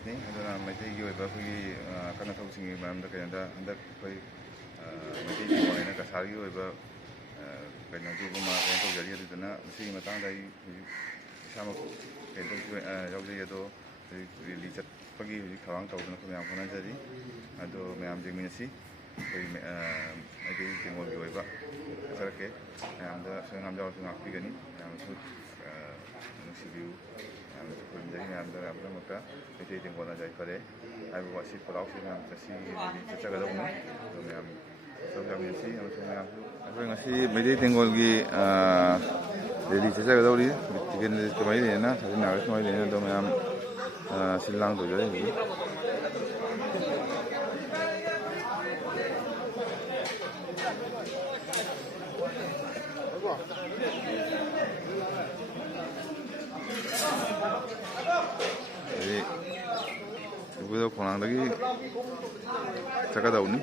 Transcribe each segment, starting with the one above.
ꯕꯁꯅꯤ ꯑꯗꯨꯅ ꯃꯩꯇꯩꯒꯤ ꯑꯣꯏꯕ ꯑꯩꯈꯣꯏꯒꯤ ꯀꯟꯅ ꯊꯧꯁꯤꯡꯒꯤ ꯃꯔꯝꯗ ꯀꯩꯅꯣꯗ ꯍꯟꯗꯛ ꯑꯩꯈꯣꯏ ꯃꯩꯇꯩ ꯇꯦꯡꯒꯣꯜ ꯀꯁꯥꯔꯒꯤ ꯑꯣꯏꯕ ꯀꯩꯅꯣꯗꯨꯒꯨꯝꯕ ꯀꯩꯅꯣ ꯇꯧꯖꯔꯤ ꯑꯗꯨꯗꯨꯅ ꯃꯁꯤꯒꯤ ꯃꯇꯥꯡꯗ ꯑꯩ ꯍꯧꯖꯤꯛ ꯏꯁꯥꯃꯛ ꯀꯩꯅꯣ ꯌꯥꯎꯖꯩ ꯑꯗꯣ ꯍꯧꯖꯤꯛ ꯔꯦꯂꯤ ꯆꯠꯄꯒꯤ ꯍꯧꯖꯤꯛ ꯊꯧꯔꯥꯡ ꯇꯧꯗꯨꯅ ꯑꯩꯈꯣꯏ ꯃꯌꯥꯝ ꯍꯣꯠꯅꯖꯔꯤ ꯑꯗꯣ ꯃꯌꯥꯝ ꯌꯦꯡꯃꯤꯟꯅꯁꯤ ꯑꯩꯈꯣꯏ ꯃꯩꯇꯩ ꯇꯦꯡꯒꯣꯜꯒꯤ ꯑꯣꯏꯕ ꯍꯥꯏꯖꯔꯛꯀꯦ ꯃꯌꯥꯝꯗ ꯑꯁꯣꯏ ꯉꯥꯝꯖꯥꯎꯁꯨ ꯉꯥꯛꯄꯤꯒꯅꯤ ꯃꯌꯥꯝꯁꯨ ꯅꯨꯡꯁꯤꯕꯤꯌꯨ ꯃꯌꯥꯝꯁꯨ ꯈꯨꯔꯨꯝꯖꯔꯤ ꯃꯌꯥꯝꯗ ꯃꯌꯥꯝ ꯄꯨꯝꯅꯃꯛꯇ ꯃꯩꯇꯩ ꯇꯦꯡꯒꯣꯜꯅ ꯌꯥꯏꯐꯔꯦ ꯍꯥꯏꯕ ꯋꯥꯁꯤ ꯄꯂꯥꯎꯁꯤ ꯃꯌꯥꯝ ꯉꯁꯤꯒꯤ ꯔꯦꯂꯤ ꯆꯠꯆꯒꯗꯧꯕꯅꯤ ꯑꯗꯣ ꯃꯌꯥꯝ ꯌꯥꯎꯃꯤꯟꯅꯁꯤ ꯑꯃꯁꯨꯡ ꯃꯌꯥꯝꯁꯨ ꯑꯩꯈꯣꯏ ꯉꯁꯤ ꯃꯩꯇꯩ ꯇꯦꯡꯒꯣꯜꯒꯤ ꯔꯦꯂꯤ ꯆꯠꯆꯒꯗꯧꯔꯤ ꯇꯤꯀꯦꯠ ꯀꯃꯥꯏꯅ ꯂꯩꯅ ꯊꯥꯖꯤꯟꯅꯔꯒ ꯀꯃꯥꯏꯅ ꯂꯩꯅ ꯑꯗꯣ ꯃꯌꯥꯝ ꯁꯤꯜ ꯂꯥꯡ ꯇꯧꯖꯔꯤ ꯍꯧꯖꯤꯛ ꯏꯕꯨꯙꯧ ꯈꯣꯡꯅꯥꯡꯗꯒꯤ ꯆꯠꯀꯗꯧꯅꯤ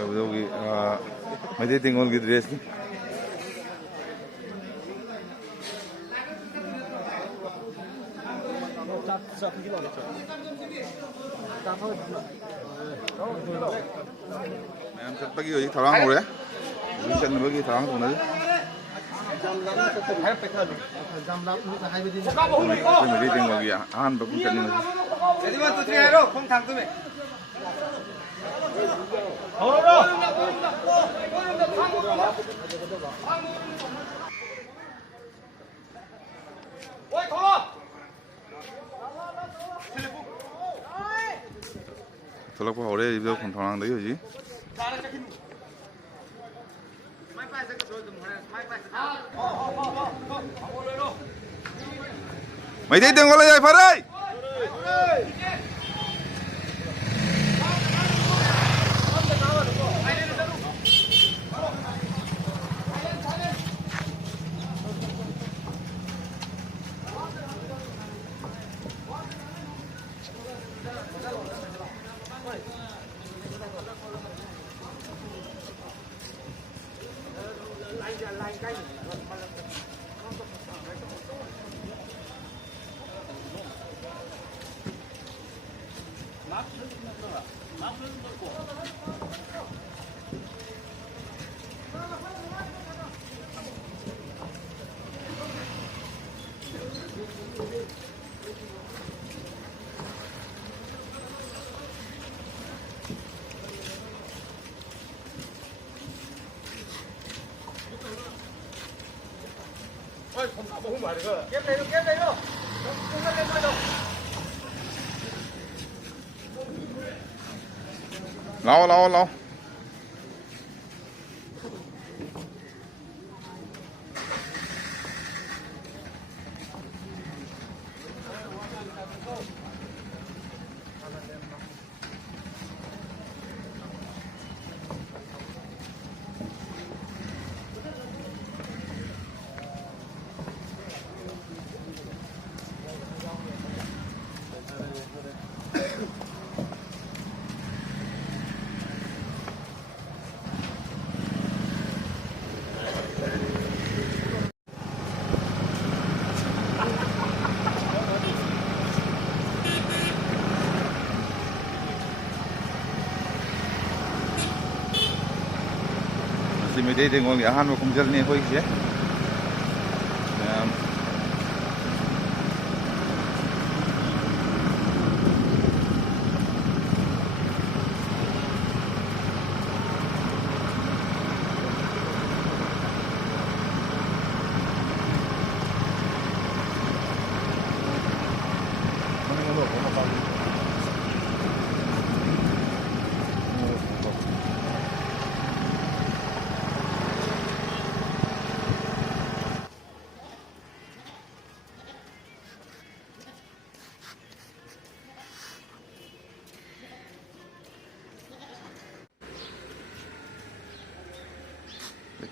ꯏꯕꯨꯙꯧꯒꯤ ꯃꯩꯇꯩ ꯇꯦꯡꯒꯣꯜꯒꯤ ꯗ꯭ꯔꯦꯁꯅꯤ ꯃꯌꯥꯝ ꯆꯠꯄꯒꯤ ꯍꯧꯖꯤꯛ ꯊꯧꯔꯥꯡ ꯍꯧꯔꯦ ꯍꯧꯖꯤꯛ ꯆꯠꯅꯕꯒꯤ ꯊꯧꯔꯥꯡ ꯇꯧꯅꯔꯤ ꯑꯩꯈꯣꯏ ꯃꯩꯇꯩ ꯇꯦꯡꯒꯣꯜꯒꯤ ꯑꯍꯥꯟꯕ ꯈꯣꯡꯆꯠꯅꯤ ꯊꯣꯛꯂꯛꯄ ꯍꯧꯔꯦ ꯏꯕꯨꯙꯧ ꯈꯣꯡꯊꯥꯡꯗꯒꯤ ꯍꯧꯖꯤꯛ Meitei ꯇꯦꯡꯒꯣꯜ ꯌꯥꯏꯐꯔꯦ lao lao lao Meitei ꯇꯦꯡꯒꯣꯜꯒꯤ ꯑꯍꯥꯟꯕ ꯈꯣꯡꯆꯠꯅꯤ ꯑꯩꯈꯣꯏꯒꯤꯁꯦ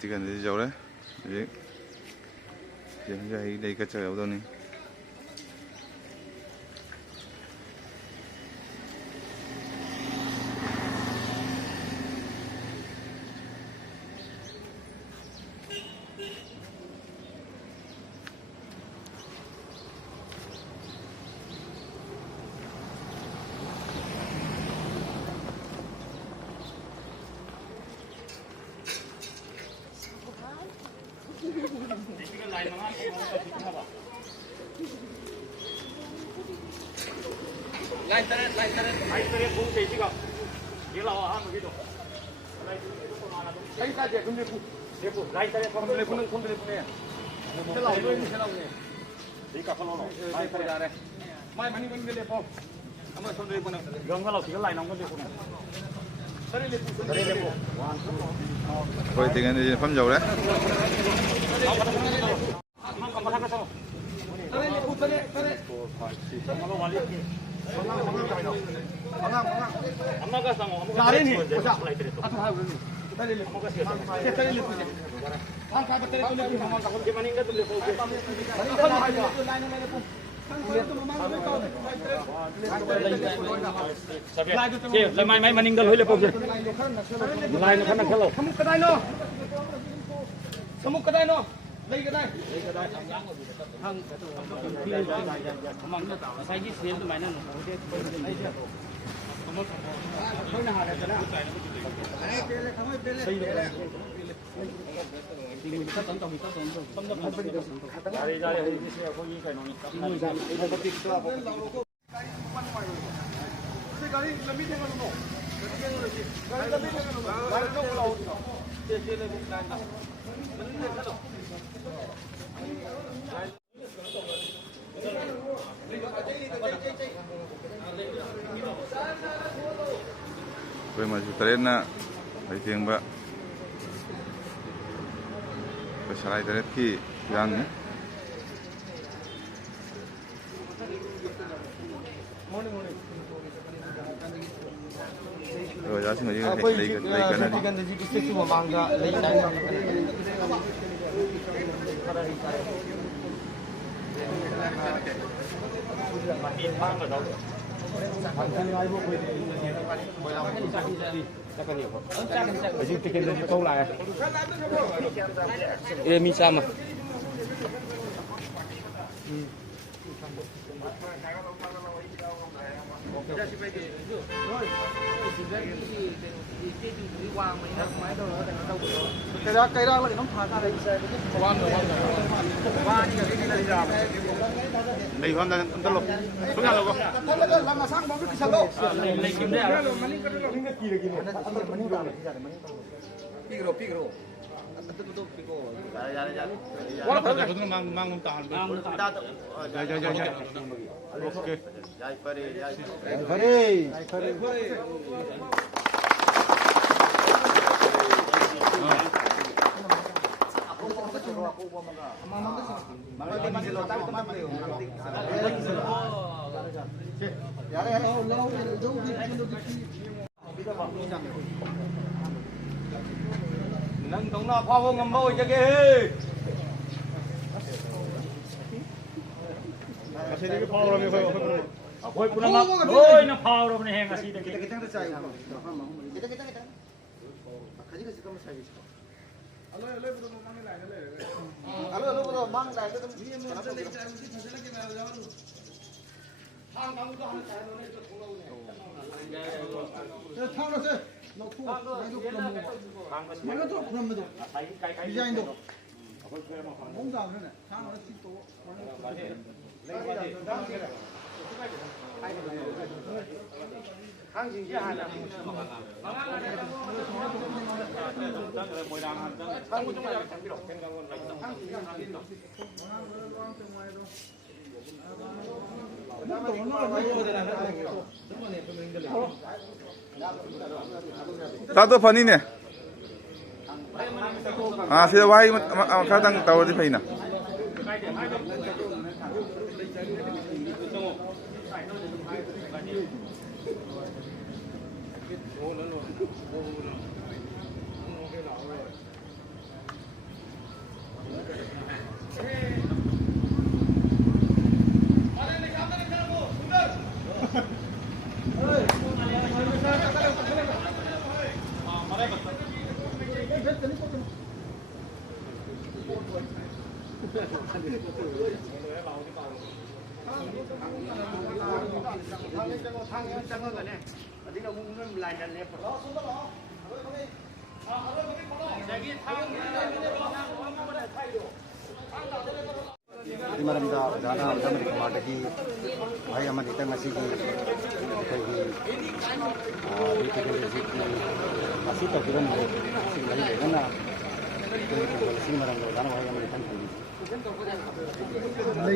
ꯇꯤꯀꯦꯠꯗꯤ ꯌꯧꯔꯦ ꯍꯧꯖꯤꯛ ꯌꯦꯡꯖꯩ ꯂꯩ ꯀꯠꯆꯒꯗꯧꯅꯤ 라이터에 공 제시가 일어와 하면 기도. 라이터에 근데 대부 라이터에 컴플레 보는 컴플레 셀라오네. 이까 컬러로 라이터에 잘해. mai mani con delle po. Ama son delle po. Gong ka lo thì cái lại nóng con delle po. Sari le po. Thôi tiếng Anh phẩm dầu đấy. Mang cầm bắt cái sao. Sari le po sari. Mang lo wali. Amma ka sang. Sari ni. Atu ha. Sari le po. Sari le po. Ang ka bateri ko le po. Mang ka ke mani ka tu le po. Line le po. Là mai mình ngồi lên phòng lại nó khăn khăn lâu. Không cái đây nó. Không cái đây nó. Lấy cái đây. Thằng mong nó tạo sai cái xuyên tụi mày nó không nào để cho nó. Tôi mà chú tới na thấy tiếng bạ cái salai tới khi gan nhé rồi giá xin lấy cái này ở dưới cái kia câu lại em mi sao mà cây đó lại nó phá ra đây đây hôm nay anh lục xuống nhà lục làm mà sang bóng cái sao đâu lấy kiếm đấy à Pigro. Quá thật đấy. Mang tàn. Ok. Phải nâng tống nó phao vô ngầm môi cho kìa cái phao rồi mới ôi cũng nó ôi nó phao rồi này hàng gì đấy cái thằng sai cái alo alo mang lại cái thang thang nó chạy nó này cho lâu này thang nó sẽ nó thu nó nó thu 그럼 도 디자인도 뭔가 그러네 장어 또 항진기 하나 Tato funny nè. À, xin quay khá tăng tàu đi phải nè. 이마람다 자나 자마리 마다기 바이아마디 땅마시기 거기 리티글리 아시타 기런데 시간이 되거나 그 시마람다 자나 바이아마디 땅기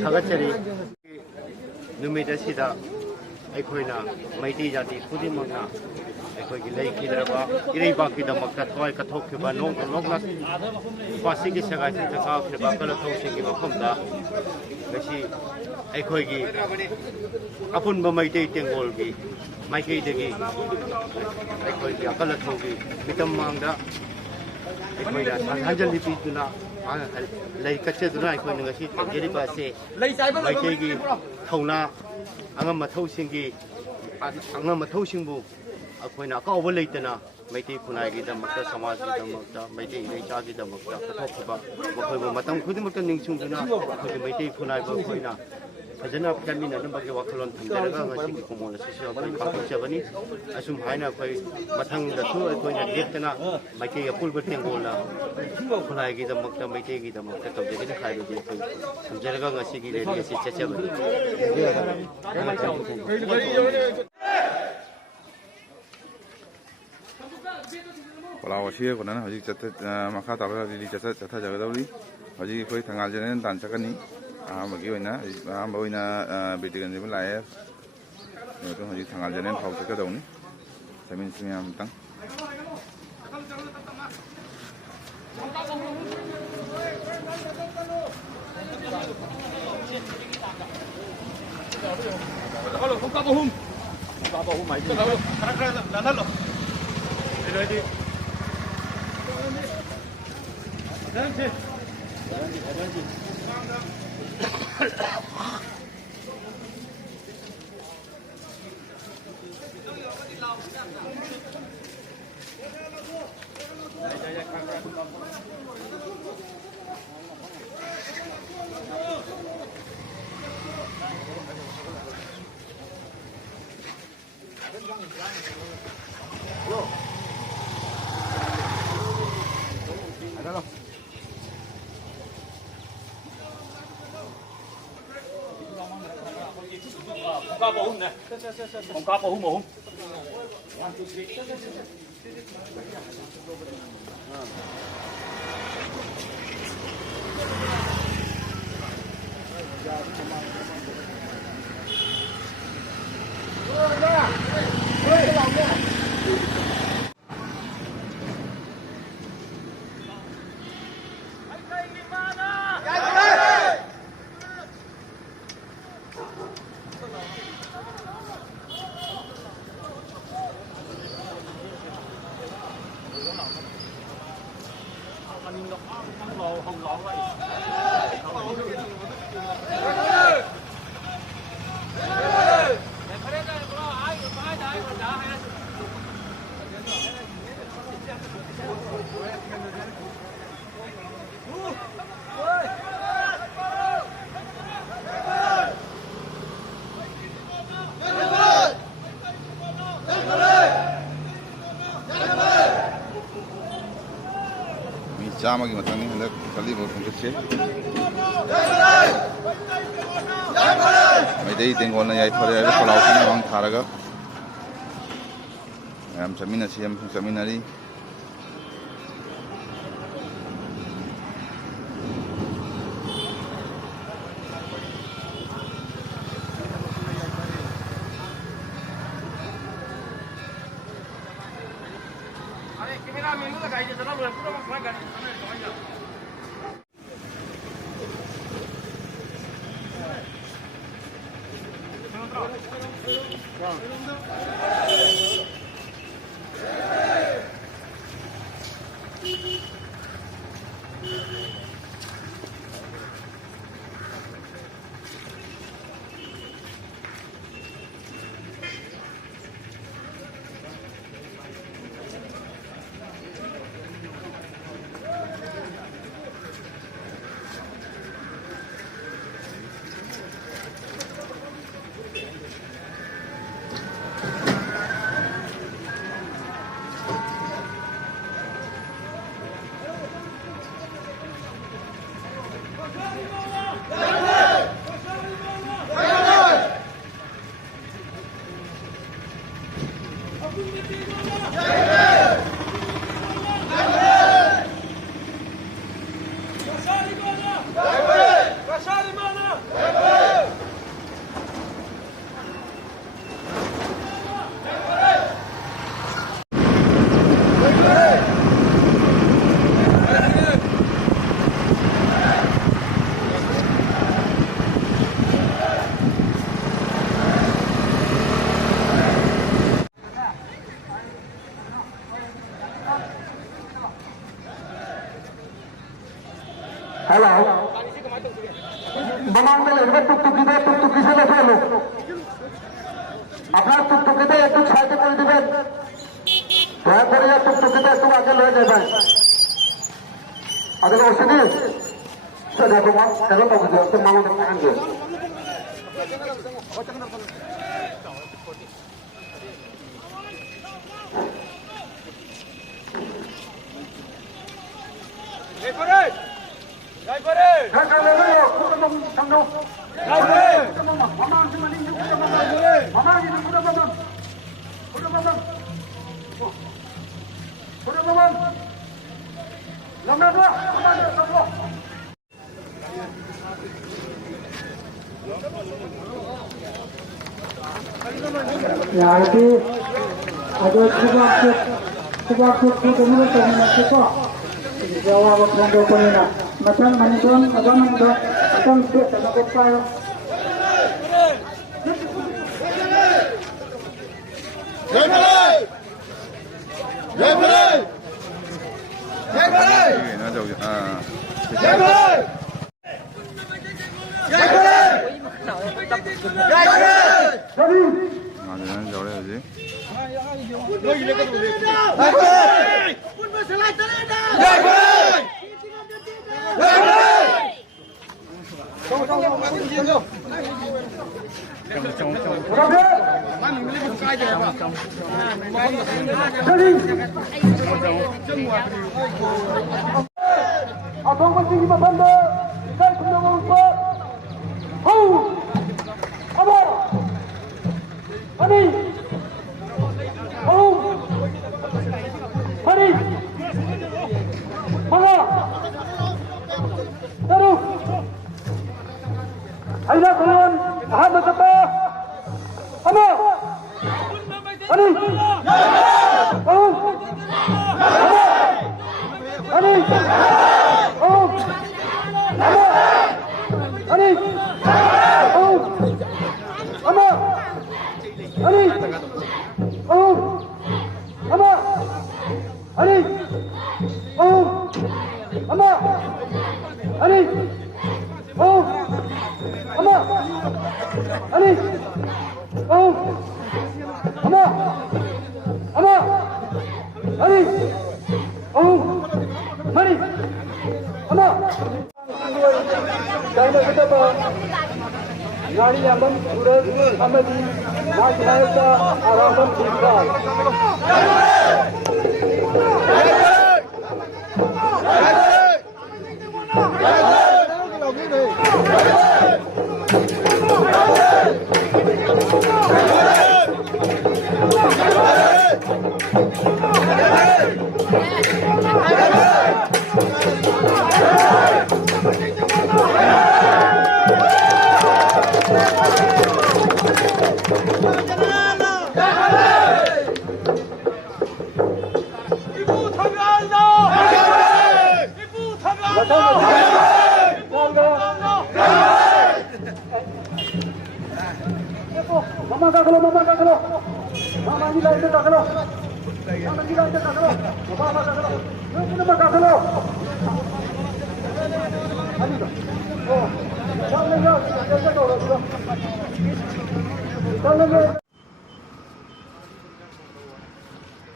다가짜리 누미다시다 ꯑꯩꯈꯣꯏꯅ ꯃꯩꯇꯩ ꯖꯥꯇꯤ ꯈꯨꯗꯤꯡꯃꯛꯅ ꯑꯩꯈꯣꯏꯒꯤ ꯂꯩꯈꯤꯗ꯭ꯔꯕ ꯏꯔꯩꯕꯥꯛꯀꯤꯗꯃꯛꯇ ꯊꯋꯥꯏ ꯀꯠꯊꯣꯛꯈꯤꯕ ꯅꯣꯛꯅ ꯃꯁꯤꯒꯤ ꯁꯒꯥꯏꯁꯤꯡꯗ ꯀꯥꯈ꯭ꯔꯤꯕ ꯀꯂꯊꯧꯁꯤꯡꯒꯤ ꯃꯐꯝꯗ ꯉꯁꯤ ꯑꯩꯈꯣꯏꯒꯤ ꯑꯄꯨꯟꯕ ꯃꯩꯇꯩ ꯇꯦꯡꯒꯣꯜꯒꯤ ꯃꯥꯏꯀꯩꯗꯒꯤ ꯑꯩꯈꯣꯏꯒꯤ ꯑꯀꯂꯊꯧꯒꯤ ꯃꯤꯇꯝ ꯃꯥꯡꯗ ꯑꯩꯈꯣꯏꯅ ꯁꯪꯍꯟꯖꯜꯂꯤ ꯄꯤꯗꯨꯅ ꯂꯩ ꯀꯠꯆꯗꯨꯅ ꯑꯩꯈꯣꯏꯅ ꯉꯁꯤ ꯇꯧꯖꯔꯤꯕ ꯑꯁꯤ ꯃꯩꯇꯩꯒꯤ ꯊꯧꯅꯥ ꯑꯉꯝ ꯃꯊꯧꯁꯤꯡꯕꯨ ꯑꯩꯈꯣꯏꯅ ꯑꯀꯥꯎꯕ ꯂꯩꯇꯅ ꯃꯩꯇꯩ ꯈꯨꯟꯅꯥꯏꯒꯤꯗꯃꯛꯇ ꯁꯃꯥꯖꯒꯤꯗꯃꯛꯇ ꯃꯩꯇꯩ ꯏꯔꯩꯆꯥꯒꯤꯗꯃꯛꯇ ꯀꯠꯊꯣꯛꯈꯤꯕ ꯃꯈꯣꯏꯕꯨ ꯃꯇꯝ ꯈꯨꯗꯤꯡꯃꯛꯇ ꯅꯤꯡꯁꯤꯡꯗꯨꯅ ꯑꯩꯈꯣꯏꯒꯤ ꯃꯩꯇꯩ ꯈꯨꯟꯅꯥꯏꯕꯨ ꯑꯩꯈꯣꯏꯅ ꯐꯖꯅ ꯆꯠꯃꯤꯟꯅꯅꯕꯒꯤ ꯋꯥꯈꯜꯂꯣꯟ ꯊꯝꯖꯔꯒ ꯉꯁꯤꯒꯤ ꯀꯨꯝꯑꯣꯟ ꯑꯁꯤꯁꯨ ꯑꯩꯈꯣꯏ ꯄꯥꯡꯊꯣꯛꯆꯕꯅꯤ ꯑꯁꯨꯝ ꯍꯥꯏꯅ ꯑꯩꯈꯣꯏ ꯃꯊꯪꯗꯁꯨ ꯑꯩꯈꯣꯏꯅ ꯂꯦꯞꯇꯅ ꯃꯩꯇꯩ ꯑꯄꯨꯟꯕ ꯇꯦꯡꯒꯣꯜꯅ ꯈꯨꯟꯅꯥꯏꯒꯤꯗꯃꯛꯇ ꯃꯩꯇꯩꯒꯤꯗꯃꯛꯇ ꯇꯧꯖꯒꯅꯤ ꯍꯥꯏꯕꯗꯤ ꯑꯩꯈꯣꯏ ꯊꯝꯖꯔꯒ ꯉꯁꯤꯒꯤ ꯔꯦꯂꯤ ꯑꯁꯤ ꯆꯠꯆꯕꯅꯤ ꯄꯂꯥꯎ ꯑꯁꯤ ꯀꯣꯟꯅ ꯍꯧꯖꯤꯛ ꯃꯈꯥ ꯇꯥꯕ ꯔꯦꯂꯤ ꯆꯠꯊꯖꯒꯗꯧꯔꯤ ꯍꯧꯖꯤꯛ ꯑꯩꯈꯣꯏ ꯊꯪꯒꯥꯜ ꯖꯦꯅꯔꯦꯜ ꯗꯥꯟ ꯆꯠꯀꯅꯤ ꯑꯍꯥꯟꯕ ꯑꯣꯏꯅ ꯕꯤꯔꯇꯤꯒꯟꯖꯤꯕꯨ ꯂꯥꯛꯑꯦ ꯑꯗꯨ ꯍꯧꯖꯤꯛ ꯊꯪꯒꯥꯜ ꯖꯦꯅꯔꯦꯜ ꯐꯥꯎ ꯆꯠꯀꯗꯧꯅꯤ ꯆꯠꯃꯤꯟꯅꯁꯤ ꯃꯌꯥꯝ ꯑꯃꯇꯪ ꯆꯥꯝꯃꯒꯤ ꯃꯊꯪꯅꯤ ꯍꯟꯗꯛ ꯆꯠꯂꯤꯕ ꯈꯣꯡꯆꯠꯁꯦ ꯃꯩꯇꯩ ꯇꯦꯡꯒꯣꯜꯅ ꯌꯥꯏꯐꯔꯦ ꯍꯥꯏꯕ ꯄꯂꯥꯎꯁꯤꯡ ꯃꯃꯥꯡ ꯊꯥꯔꯒ ꯃꯌꯥꯝ ꯆꯠꯃꯤꯟꯅꯁꯤ ꯑꯃꯁꯨꯡ ꯆꯠꯃꯤꯟꯅꯔꯤ हेलो मनांग में लगे टुकटुकी से लेके लो अपना टुकटुकी दे एक छाते कर दिबे दया করে টুকটুকি দে একটু আগে লয়ে যাবে আগে ওসিনি তো দেখো মা দেখো তো বুঝো তো মামা দেখতে আনবে Ya itu ada sebab kemudian kita jawab untuk penina macam manisan agam itu akan kita dapat Atong penting matanda ikan kumang umpet hu apa ani hu ani mana terus aida kawan ahad apa apa ani hu ani Nari Yaman Suraj Hamadi Nasionalta Araman Bintang Mama kakalo, mama ini lagi kakalo, mama ini lagi kakalo, mama kakalo, ini mama kakalo. Ani tu, oh, jangan jangan orang.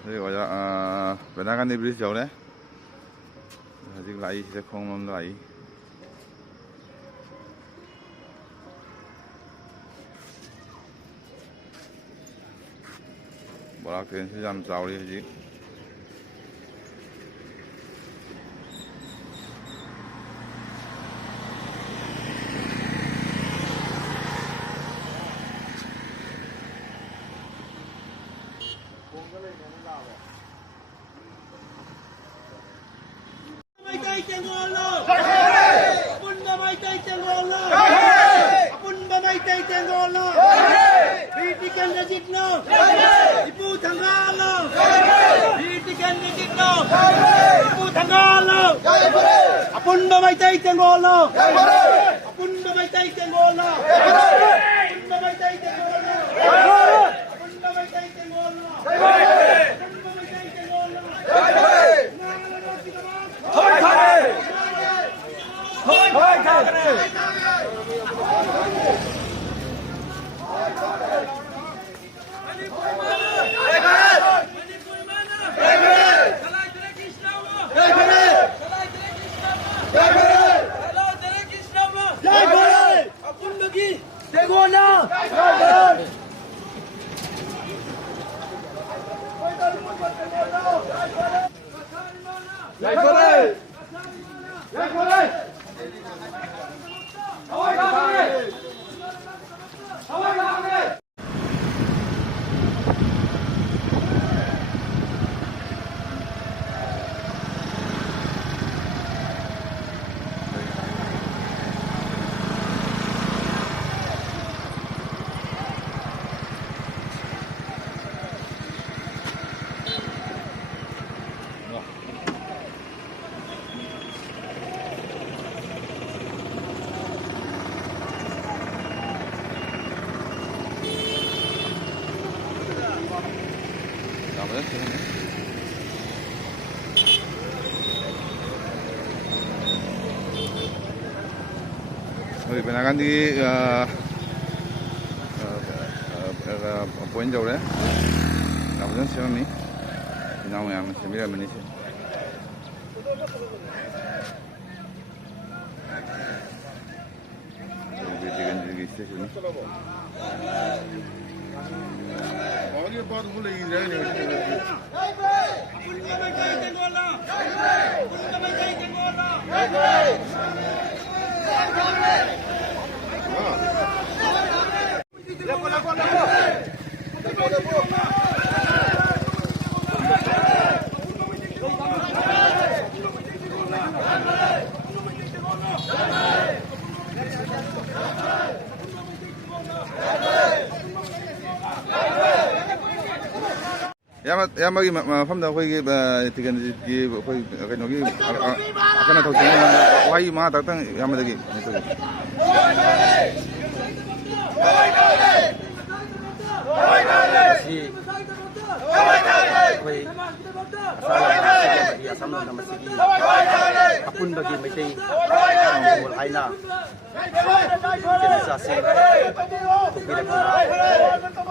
Đây gọi là Việt Nam Candy Bridge đấy. Dừng lại sẽ không lại. Bỏ lạc tiền sẽ giảm giàu đi gì. Apun bamaytay tengolo. Apun bamaytay tengolo. Apun bamaytay tengolo. Apun bamaytay tengolo. Apun bamaytay tengolo. Hoy 우리 베나간디 포인트 오래 나머지는 시험이 나오면 재미가 많이 있어. 우리 지금 여기 스테이션이. 어디 봐도 몰래 이제 야마기 맘다 거기 되게 거기 여기 아까나 더 좋은 와이 마 딱땅 야마다기 asamlo masigi apun bagi maitai mongol aina jenasa se tukira kuna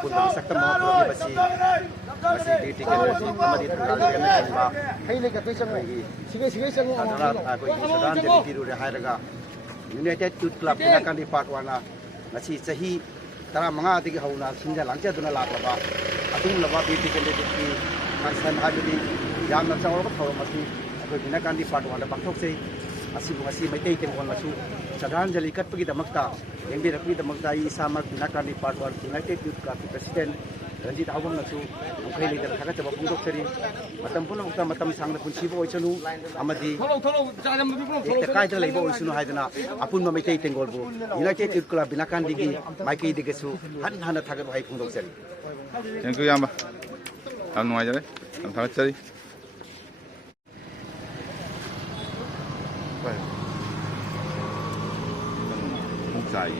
pun sakta mahapro basi basi tiket basi amadi tanggal kena kanba haile ka tuisang sige sang adara ko sadan jadi biru re hairaga United Youth Club pinakan di part 1 na ngasi sahi tara mga digi hauna sinja langcha duna lakraba atung laba biti candidate ki kansan habili yamna chawra thawra masi akoi pinakan di part 1 da pakthok sei asibu ngasi maitai tengkon masu sadanjali katpagi damakta yengbi rakmi damakta I sama pinakan di part 1 United Youth Club president Ranjit Awang nasu mungkai leader thagat jawab pungdok seri matam pun ukta matam sangna punchibo oisanu amadi kai da leibo oisanu haidana apun ma maitai tengol bu United Youth Club pinakan digi maikai digesu han hana thagat hai pungdok seri thank you yamba am nuai jare am thagat seri bai không dài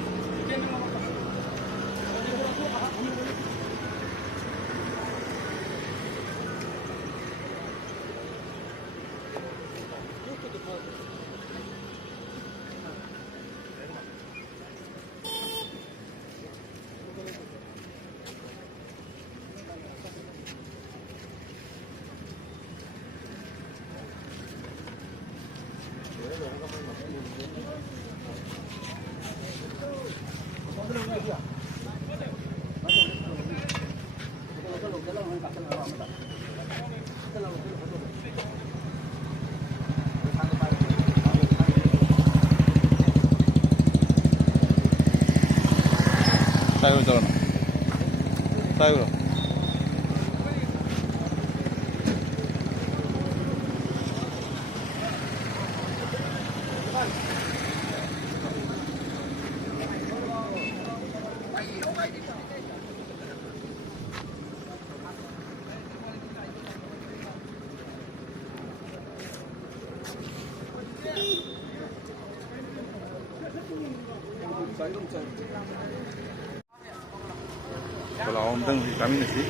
tayo doon tayo kalau om teng kami nasi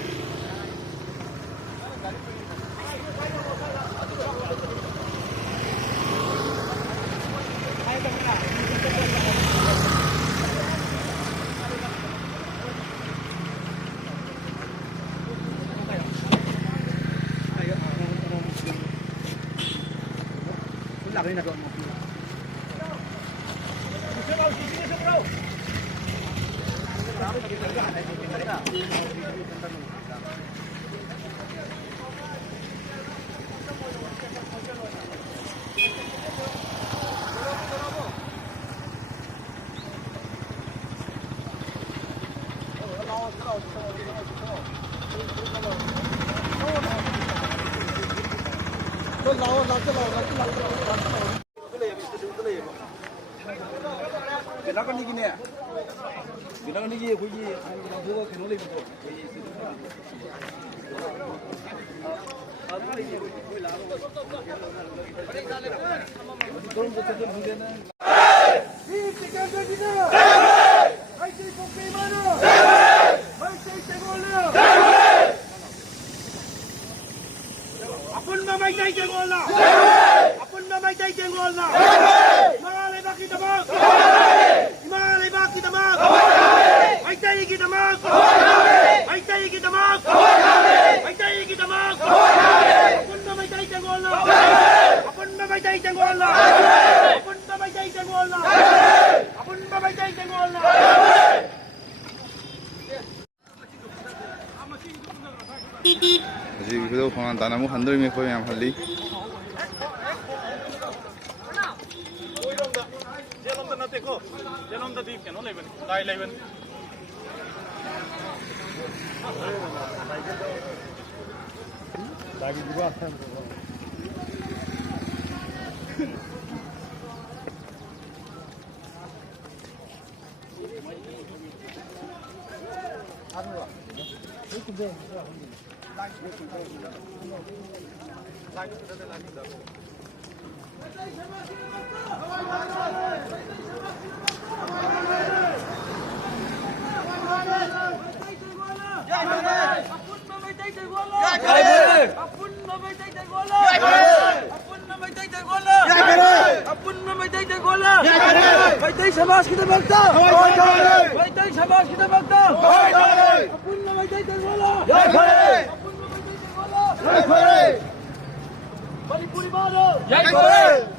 Apun mamay tay jengol na. Apun mamay tay jengol na. Mangalay ba kita mag? Mangalay ba kita mag? Ay tay kita mag. Ay tay kita mag. Ay tay kita mag. Apun mamay tay jengol na. Apun mamay tay jengol na. Apun mamay tay jengol na. Apun mamay tay jengol na. ꯍꯧꯖꯤꯛ ꯈꯨꯗꯧ ꯐꯃꯥꯟ ꯇꯥꯅ ꯑꯃꯨꯛ ꯍꯟꯗꯣꯔꯤꯃꯤ ꯑꯩꯈꯣꯏ ꯃꯌꯥꯝ ꯍꯜꯂꯤ ꯖꯦꯂꯣꯝꯗ ꯅꯠꯇꯦꯀꯣ ꯖꯦꯂꯣꯝꯗꯗꯤ ꯀꯩꯅꯣ ꯂꯩꯕꯅꯤ ꯂꯥꯏ ꯂꯩꯕꯅꯤ समाज की दबकता वैतई समाज की दबकता अपुन वैतई बोला जय खड़े मणिपुरी मारो जय खड़े